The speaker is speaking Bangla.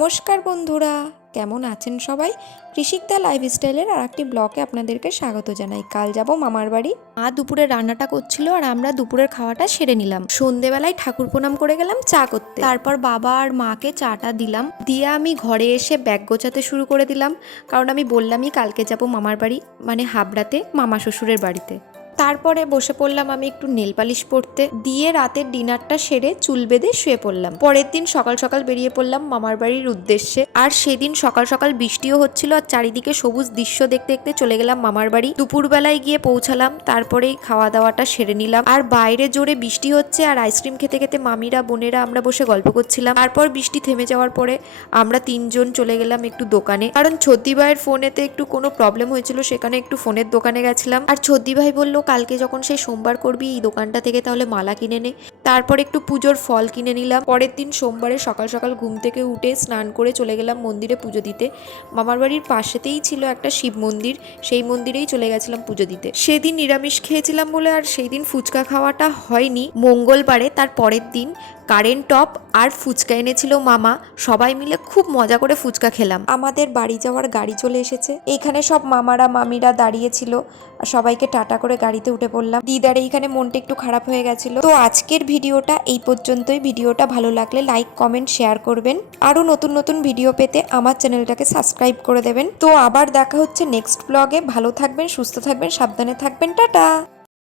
নমস্কার বন্ধুরা, কেমন আছেন সবাই? কৃষিকদা লাইফস্টাইলের আর একটি ব্লগে আপনাদেরকে স্বাগত জানাই। কাল যাব মামার বাড়ি। মা দুপুরে রান্নাটা করছিল আর আমরা দুপুরের খাওয়াটা সেরে নিলাম। সন্ধেবেলায় ঠাকুর প্রণাম করে গেলাম চা করতে। তারপর বাবা আর মাকে চাটা দিলাম, দিয়ে আমি ঘরে এসে ব্যাগ গোছাতে শুরু করে দিলাম, কারণ আমি বললামই কালকে যাব মামার বাড়ি, মানে হাবড়াতে মামা শ্বশুরের বাড়িতে। তারপরে বসে পড়লাম আমি একটু নেল পালিশ পরতে, দিয়ে রাতের ডিনারটা সেরে চুল বেঁধে শুয়ে পড়লাম। পরের দিন সকাল সকাল বেরিয়ে পড়লাম মামার বাড়ির উদ্দেশ্যে। আর সেদিন সকাল সকাল বৃষ্টিও হচ্ছিল আর চারিদিকে সবুজ দৃশ্য দেখতে দেখতে চলে গেলাম মামার বাড়ি। দুপুরবেলায় গিয়ে পৌঁছালাম, তারপরেই খাওয়া দাওয়াটা সেরে নিলাম। আর বাইরে জোরে বৃষ্টি হচ্ছে আর আইসক্রিম খেতে খেতে মামিরা বোনেরা আমরা বসে গল্প করছিলাম। তারপর বৃষ্টি থেমে যাওয়ার পরে আমরা তিনজন চলে গেলাম একটু দোকানে, কারণ ছদ্দি ভাইয়ের ফোনেতে একটু কোনো প্রবলেম হয়েছিল, সেখানে একটু ফোনের দোকানে গেছিলাম। আর ছদ্দি ভাই বলল কালকে যখন সেই সোমবার করবি এই দোকানটা থেকে তাহলে মালা কিনে নে। তারপর একটু পুজোর ফল কিনে নিলাম। পরের দিন সোমবারে সকাল সকাল ঘুম থেকে উঠে স্নান করে চলে গেলাম মন্দিরে পুজো দিতে। মামার বাড়ির পাশেতেই ছিল একটা শিব মন্দির, সেই মন্দিরেই চলে গেছিলাম পুজো দিতে। সেদিন নিরামিষ খেয়েছিলাম বলে আর সেই দিন ফুচকা খাওয়াটা হয়নি। মঙ্গলবারে তার পরের দিন কারেন্ট টপ আর ফুচকা এনেছিল মামা, সবাই মিলে খুব মজা করে ফুচকা খেলাম। আমাদের বাড়ি যাওয়ার গাড়ি চলে এসেছে, এইখানে সব মামারা মামিরা দাঁড়িয়েছিল, সবাইকে টাটা করে গাড়িতে উঠে পড়লাম। দিদার এইখানে মনটা একটু খারাপ হয়ে গেছিল। তো আজকের ভিডিওটা এই পর্যন্তই। ভিডিওটা ভালো লাগলে লাইক কমেন্ট শেয়ার করবেন, আরো নতুন নতুন ভিডিও পেতে আমার চ্যানেলটাকে সাবস্ক্রাইব করে দেবেন। তো আবার দেখা হচ্ছে নেক্সট ব্লগে। ভালো থাকবেন, সুস্থ থাকবেন, সাবধানে থাকবেন, টাটা।